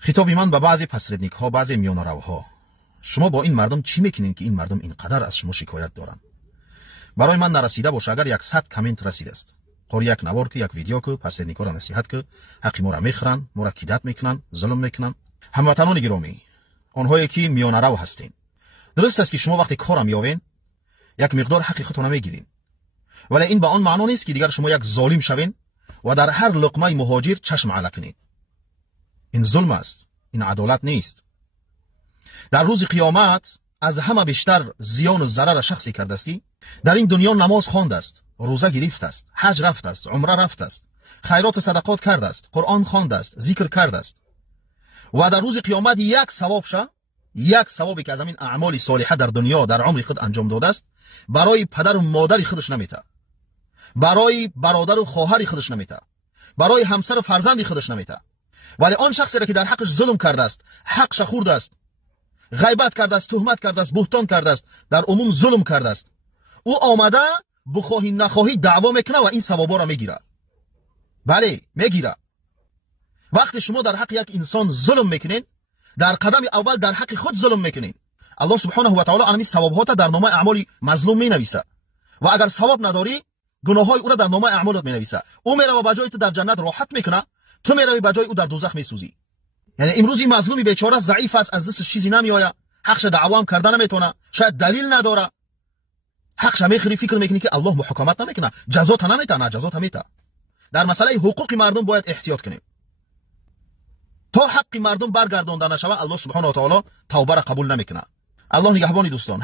خطابی من به بعضی پسردنیک ها، بعضی میانرو ها: شما با این مردم چی میکنین که این مردم اینقدر از شما شکایت دارن؟ برای من نرسیده باشه اگر 100 کامنت رسیده است، قر یک نوار که یک ویدیو که پسردنیک ها را نصیحت که حق ما را میخرن، ما را کیدت میکنن، ظلم میکنن. هموطنان گرامی، آنهایی که میانرو هستین، درست است که شما وقتی کار میاوین یک مقدار حق خودتون میگیرین، ولی این به آن معنا نیست که دیگر شما یک ظالم شوین و در هر لقمه مهاجر چشم علا کنید. این ظلم است، این عدالت نیست. در روز قیامت از همه بیشتر زیان و ضرر شخصی کرده است که در این دنیا نماز خوانده است، روزه گرفته است، حج رفته است، عمره رفته است، خیرات صدقات کرده است، قرآن خوانده است، ذکر کرده است و در روز قیامت یک ثواب شه، یک ثوابی که از این اعمال صالحه در دنیا در عمر خود انجام داده است برای پدر و مادر خودش نمیته، برای برادر و خواهر خودش نمیته، برای همسر و فرزند خودش نمیته. ولی آن شخصی را که در حقش ظلم کرده است، حقش خورده است، غیبت کرده است، تهمت کرده است، بهتان کرده است، در عموم ظلم کرده است، او آمده بخواهی نخواهی دعوا میکنه و این ثوابا را میگیره. بله میگیره. وقتی شما در حق یک انسان ظلم میکنین، در قدم اول در حق خود ظلم میکنین. الله سبحانه و تعالی همین ثوابها در نامه اعمال مظلوم مینویسه و اگر ثواب نداری گناههای او را در نامه اعمالت مینویسه. او میره و بجای تو در جنت راحت میکنه، تو میروی بجای او در دوزخ میسوزی. یعنی امروز این مظلومی بیچاره ضعیف است، از دستش چیزی نمیآید، حقش دعوا هم کردن نمیتونه، شاید دلیل نداره، حقش میخری، فکر میکنی که الله محاکمت نمیکنه، جزات نمیده، نه جزات میده. در مسئله حقوق مردم باید احتیاط کنیم. تا حق مردم برگردانده نشود الله سبحانه و تعالی توبه را قبول نمیکنه. الله نگهبان دوستان.